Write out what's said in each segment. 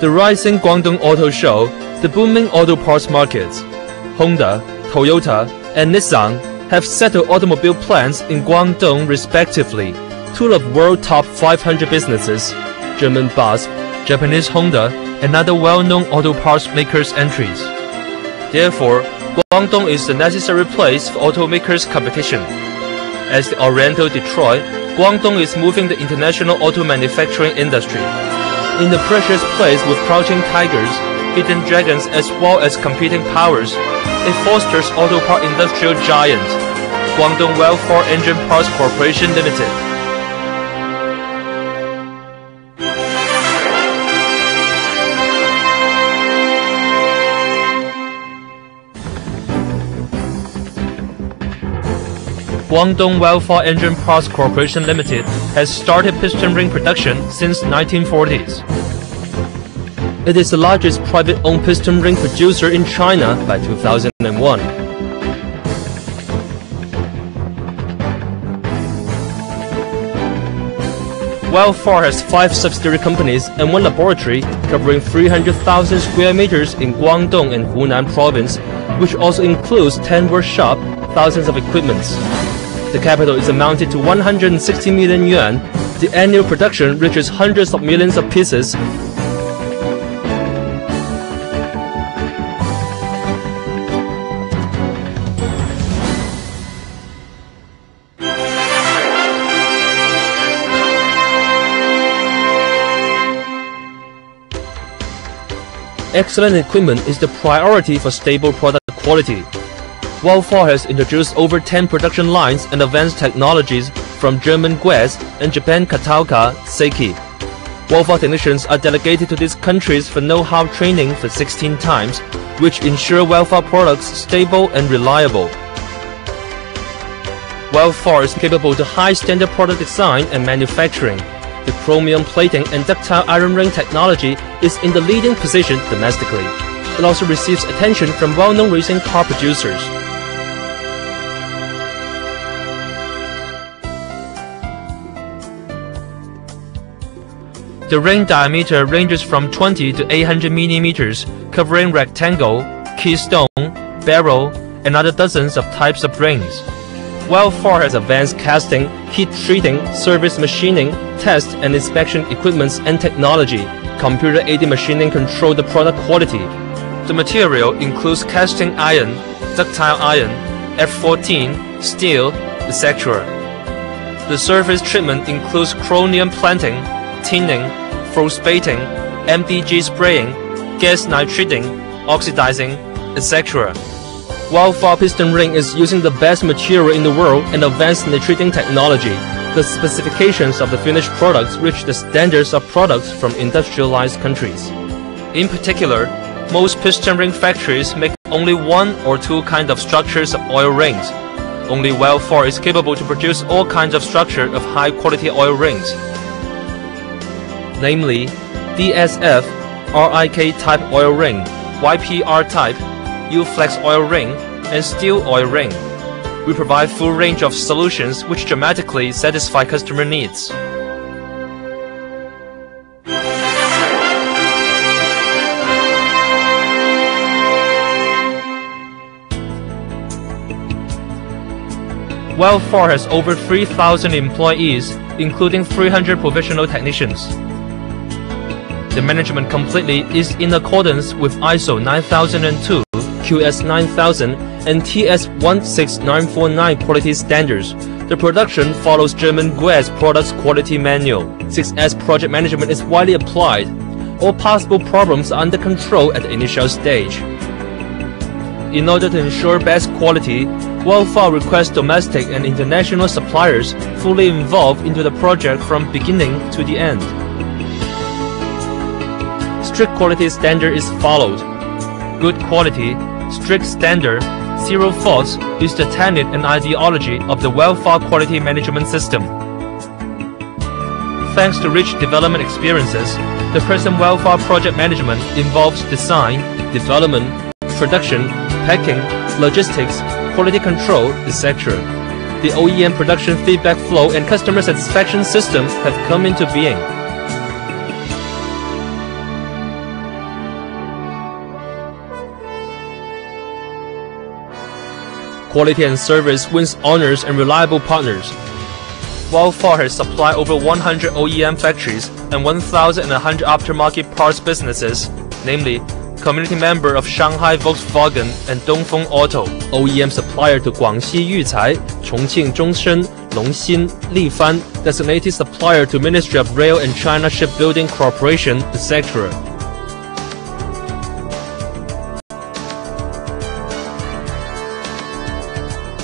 The rising Guangdong Auto Show, the booming auto parts markets, Honda, Toyota, and Nissan have settled automobile plants in Guangdong respectively. Two of world top 500 businesses, German BASF, Japanese Honda, and other well-known auto parts makers' entries. Therefore, Guangdong is the necessary place for automakers' competition. As the Oriental Detroit, Guangdong is moving the international auto manufacturing industry. In the precious place with crouching tigers, hidden dragons as well as competing powers, it fosters auto part industrial giant, Guangdong Wellfar Engine Parts Co. Limited. Guangdong Wellfar Engine Parts Corporation Limited has started piston ring production since 1940s. It is the largest private-owned piston ring producer in China by 2001. Wellfar has 5 subsidiary companies and 1 laboratory covering 300,000 square meters in Guangdong and Hunan province, which also includes 10 workshops, thousands of equipments. The capital is amounted to 160 million yuan. The annual production reaches hundreds of millions of pieces. Excellent equipment is the priority for stable product quality. Wellfar has introduced over 10 production lines and advanced technologies from German Guess and Japan Kataoka Seiki. Wellfar technicians are delegated to these countries for know-how training for 16 times, which ensure Wellfar products stable and reliable. Wellfar is capable to high-standard product design and manufacturing. The chromium plating and ductile iron ring technology is in the leading position domestically. It also receives attention from well-known racing car producers. The ring diameter ranges from 20 to 800 millimeters, covering rectangle, keystone, barrel, and other dozens of types of rings. Wellfar has advanced casting, heat treating, service machining, test and inspection equipments and technology. Computer-aided machining control the product quality. The material includes casting iron, ductile iron, F14, steel, etc. The surface treatment includes chromium planting, tinning, phosphating, MDG spraying, gas nitriding, oxidizing, etc. Wellfar piston ring is using the best material in the world and advanced nitriding technology. The specifications of the finished products reach the standards of products from industrialized countries. In particular, most piston ring factories make only 1 or 2 kinds of structures of oil rings. Only Wellfar is capable to produce all kinds of structure of high-quality oil rings, namely DSF, RIK type oil ring, YPR type, U-flex oil ring, and steel oil ring. We provide full range of solutions which dramatically satisfy customer needs. Wellfar has over 3,000 employees, including 300 professional technicians. The management completely is in accordance with ISO 9002, QS 9000, and TS 16949 quality standards. The production follows German Guess Products Quality Manual. 6S project management is widely applied. All possible problems are under control at the initial stage. In order to ensure best quality, Wellfar requests domestic and international suppliers fully involved into the project from beginning to the end. Strict quality standard is followed. Good quality, strict standard, zero faults is the tenet and ideology of the Wellfar quality management system. Thanks to rich development experiences, the present Wellfar project management involves design, development, production, packing, logistics, quality control, etc. The OEM production feedback flow and customer satisfaction systems have come into being. Quality and service wins honors and reliable partners. Wellfar has supplied over 100 OEM factories and 1,100 aftermarket parts businesses, namely community member of Shanghai Volkswagen and Dongfeng Auto, OEM supplier to Guangxi Yucai, Chongqing Zhongshen, Longxin, Lifan, designated supplier to Ministry of Rail and China Shipbuilding Corporation, etc.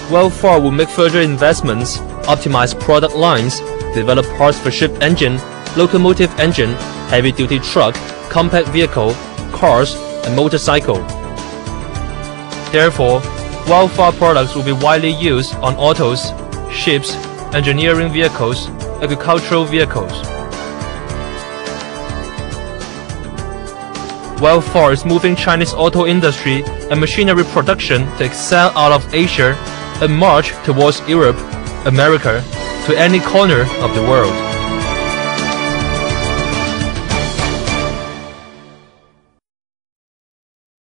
Wellfar will make further investments, optimize product lines, develop parts for ship engine, locomotive engine, heavy-duty truck, compact vehicle, cars, and motorcycle. Therefore, Wellfar products will be widely used on autos, ships, engineering vehicles, agricultural vehicles. Wellfar is moving Chinese auto industry and machinery production to excel out of Asia and march towards Europe, America, to any corner of the world.